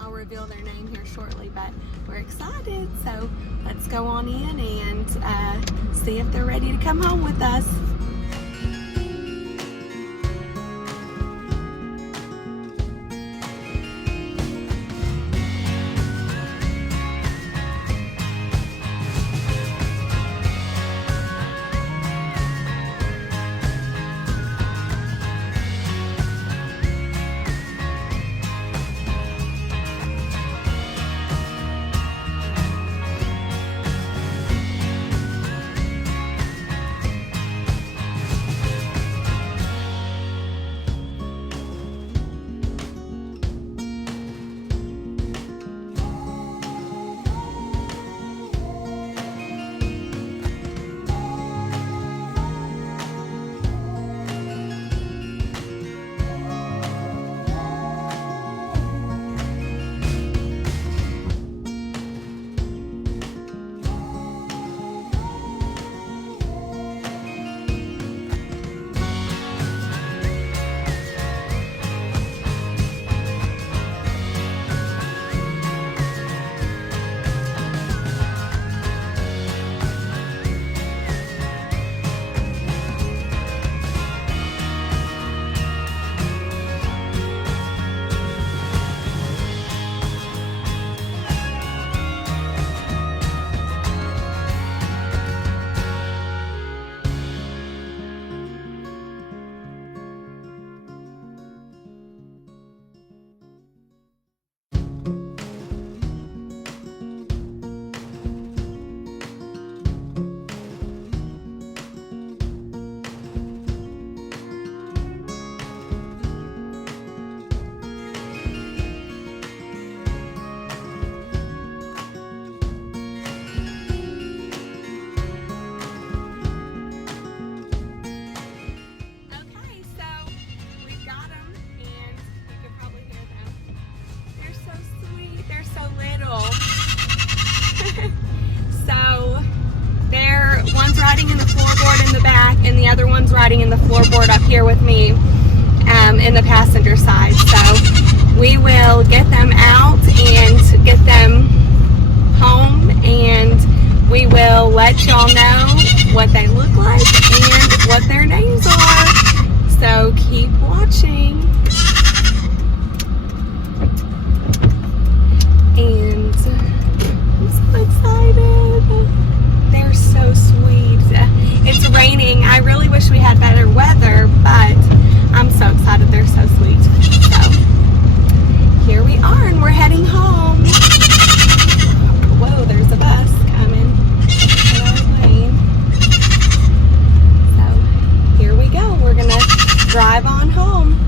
I'll reveal their name here shortly, but we're excited. So let's go on in and see if they're ready to come home with us. And the other one's riding in the floorboard up here with me in the passenger side. So we will get them out and get them home, and we will let y'all know what they look like and what their names are. So keep watching. And I'm so excited. They're so sweet. It's raining. I really wish we had better weather, but I'm so excited. They're so sweet. So here we are, and we're heading home. Whoa, there's a bus coming. So here we go. We're gonna drive on home.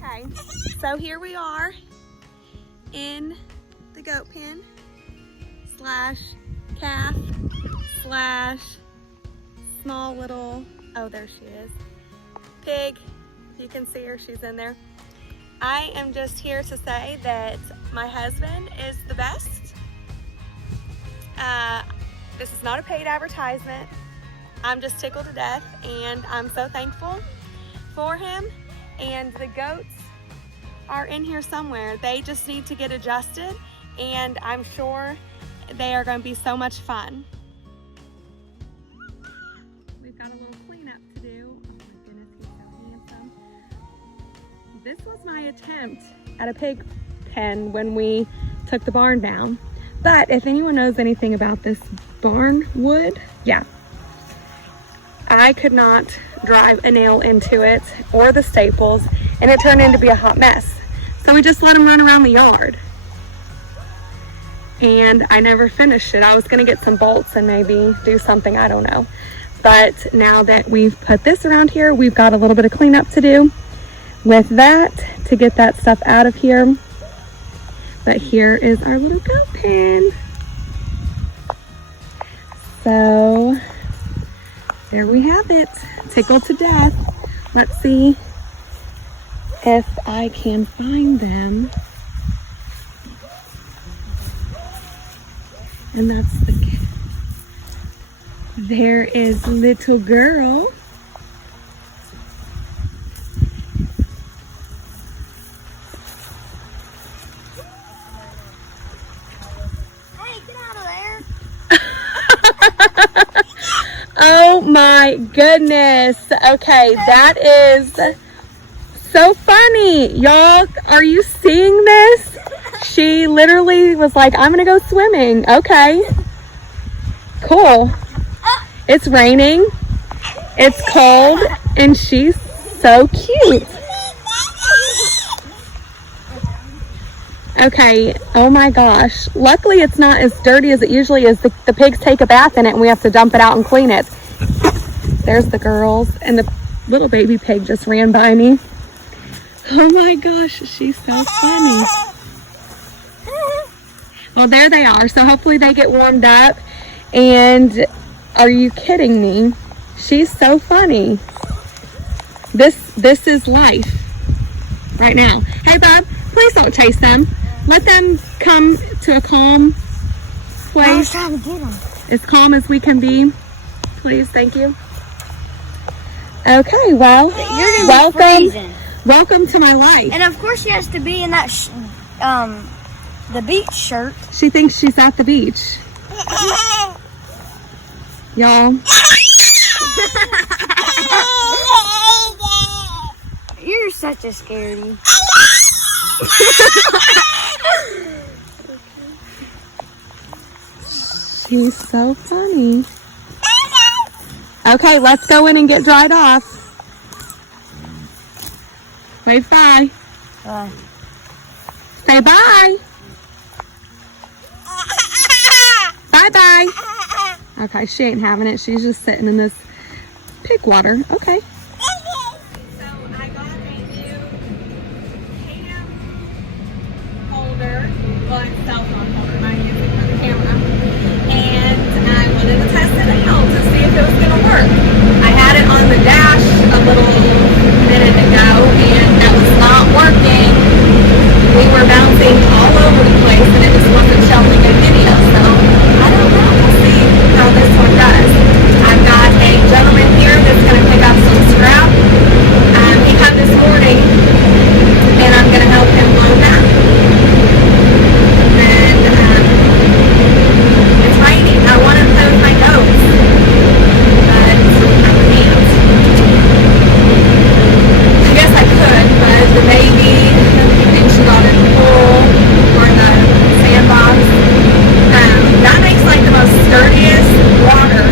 Okay, so here we are in the goat pen slash calf slash small little, oh there she is, pig. If you can see her, she's in there. I am just here to say that my husband is the best. This is not a paid advertisement. I'm just tickled to death, and I'm so thankful for him. And the goats are in here somewhere. They just need to get adjusted, and I'm sure they are going to be so much fun. We've got a little cleanup to do. Oh my goodness, he's so handsome. This was my attempt at a pig pen when we took the barn down. But if anyone knows anything about this barn wood, yeah, I could not drive a nail into it or the staples, and it turned into be a hot mess. So we just let him run around the yard. And I never finished it. I was gonna get some bolts and maybe do something, I don't know. But now that we've put this around here, we've got a little bit of cleanup to do with that to get that stuff out of here. But here is our little goat pen. So there we have it, tickled to death. Let's see if I can find them. And that's the, there is little girl. Hey, get out of there. Oh my goodness. Okay, that is so funny. Y'all, are you seeing this? She literally was like, I'm gonna go swimming. Okay. Cool. It's raining. It's cold. And she's so cute. Okay. Oh my gosh. Luckily, it's not as dirty as it usually is. The pigs take a bath in it and we have to dump it out and clean it. There's the girls. And the little baby pig just ran by me. Oh my gosh. She's so funny. Well, there they are. So hopefully they get warmed up. And are you kidding me? She's so funny. This is life right now. Hey, Bob, please don't chase them. Let them come to a calm place. I was trying to get them. As calm as we can be. Please, thank you. Okay, well, welcome. Welcome to my life. And of course she has to be in that the beach shirt. She thinks she's at the beach. Y'all. You're such a scaredy. She's so funny. Okay, let's go in and get dried off. Wave bye. Bye. Say bye. Bye-bye. Okay, she ain't having it. She's just sitting in this pig water. Okay. So I got a new cam holder, well, it's cell phone holder, I'm using it for the camera, and I wanted to test it out to see if it was going to work. I had it on the dash a little minute ago, and that was not working. We were bouncing all over the place, and it just wasn't showing a video, so I don't know. We'll see how this one does. I've got a gentleman here that's going to pick up some scrap. He cut this morning, and I'm going to help him load that. And it's raining. I want to post my notes, but I can't. I guess I could, but the baby, and she got in the pool or the sandbox. That makes like the most sturdiest water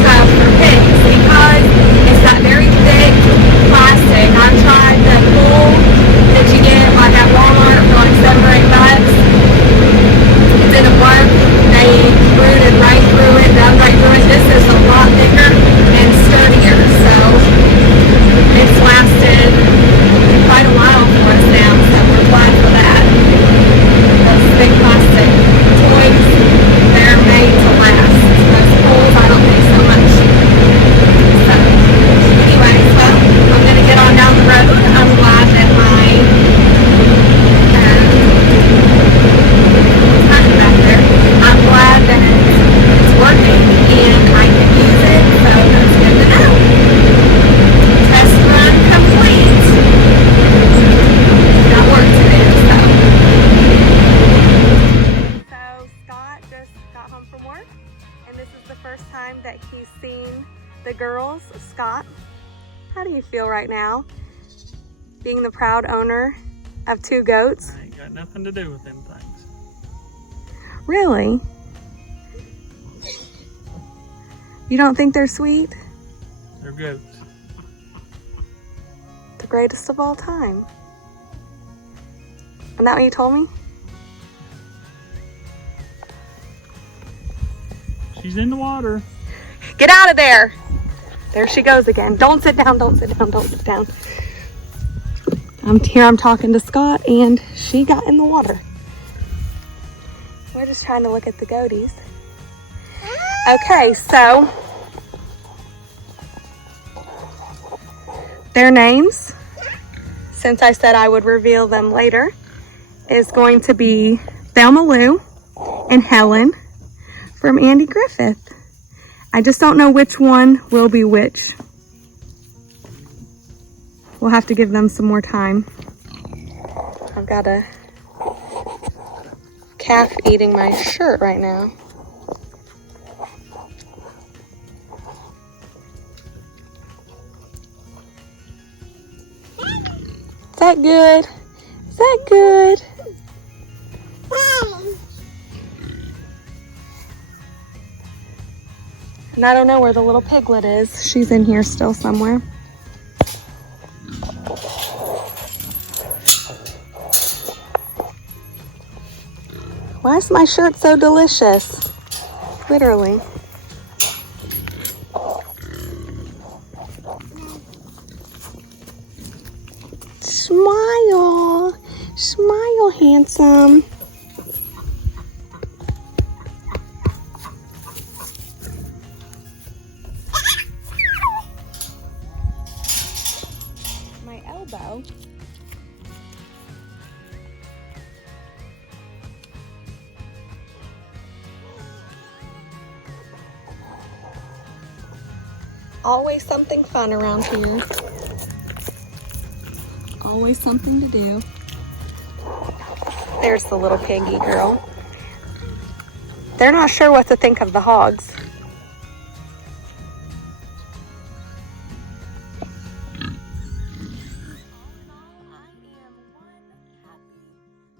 tub for pigs because it's that very thick plastic. I've tried the pool that you get like at Walmart for like $7 or $8. It didn't work. They rooted right through it, dug right through it. This is a lot thicker and sturdier, so it's lasted quite a while for us now, so we're glad for that. Those big plastic toys, they're made to last. Those poles, I don't think so much. So, anyways, well, I'm going to get on down the road. I'm glad that my back there. I'm glad that it's working and I can use it, so that's good to know. Test run complete. Got work to do, so. So Scott just got home from work, and this is the first time that he's seen the girls. Scott, how do you feel right now, being the proud owner of 2 goats? I ain't got nothing to do with them things. Really? You don't think they're sweet? They're goats. The greatest of all time. Isn't that what you told me? She's in the water. Get out of there! There she goes again. Don't sit down, don't sit down, don't sit down. I'm talking to Scott and she got in the water. We're just trying to look at the goaties. Okay, so their names, since I said I would reveal them later, is going to be Thelma Lou and Helen from Andy Griffith. I just don't know which one will be which. We'll have to give them some more time. I've got a calf eating my shirt right now. Is that good? Is that good? And I don't know where the little piglet is. She's in here still somewhere. Why is my shirt so delicious? Literally. Smile. Smile, handsome. My elbow. Always something fun around here. Always something to do. There's the little piggy girl. They're not sure what to think of the hogs.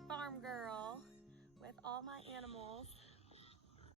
Farm girl with all my animals.